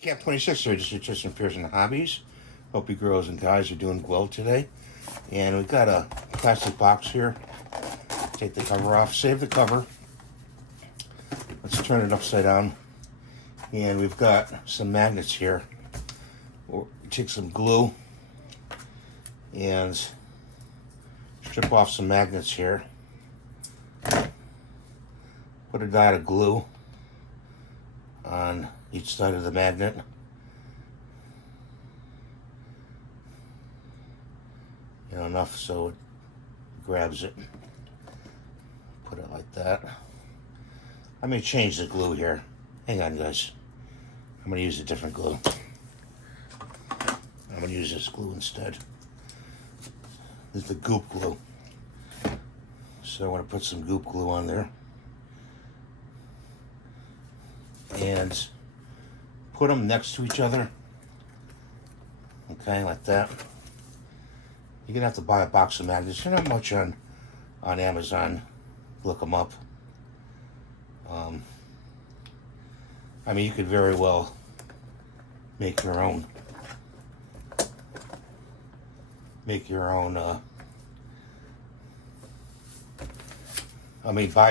Camp 26 here, just Tristan Pearson Hobbies. Hope you girls and guys are doing well today. And we've got a plastic box here. Take the cover off, save the cover. Let's turn it upside down. And we've got some magnets here. We'll take some glue and strip off some magnets here. Put a dot of glue on each side of the magnet. You know, enough so it grabs it. Put it like that. I may change the glue here. Hang on, guys. I'm gonna use a different glue. I'm gonna use this glue instead. This is the Goop glue. So I want to put some Goop glue on there. And put them next to each other. Okay, like that. You're gonna have to buy a box of magnets. They're not much on Amazon. Look them up. I mean, you could very well make your own. Buy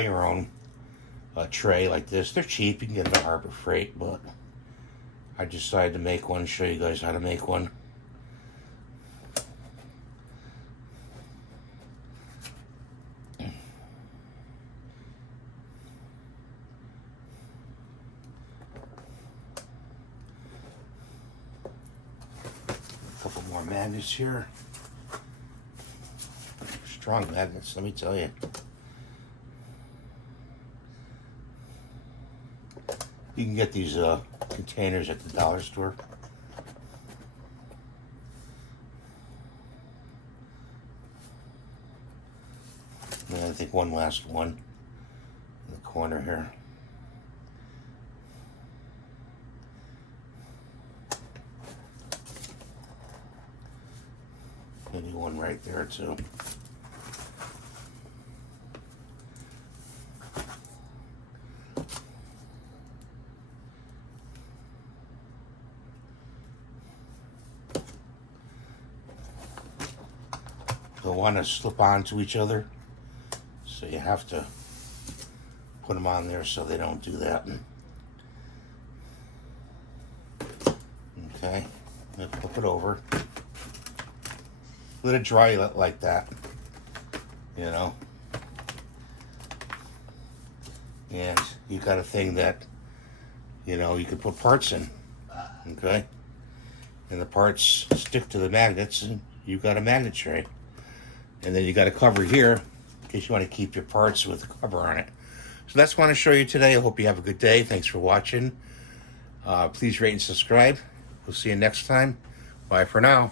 your own tray like this. They're cheap. You can get them at Harbor Freight, but I decided to make one, show you guys how to make one. A couple more magnets here. Strong magnets, let me tell you. You can get these containers at the dollar store. And I think one last one in the corner here. Maybe one right there too. They'll want to slip onto each other, so you have to put them on there so they don't do that. Okay, flip it over. Let it dry like that, you know. And you got a thing that, you know, you can put parts in, okay? And the parts stick to the magnets, and you've got a magnet tray. And then you got a cover here in case you want to keep your parts with a cover on it. So that's what I want to show you today. I hope you have a good day. Thanks for watching. Please rate and subscribe. We'll see you next time. Bye for now.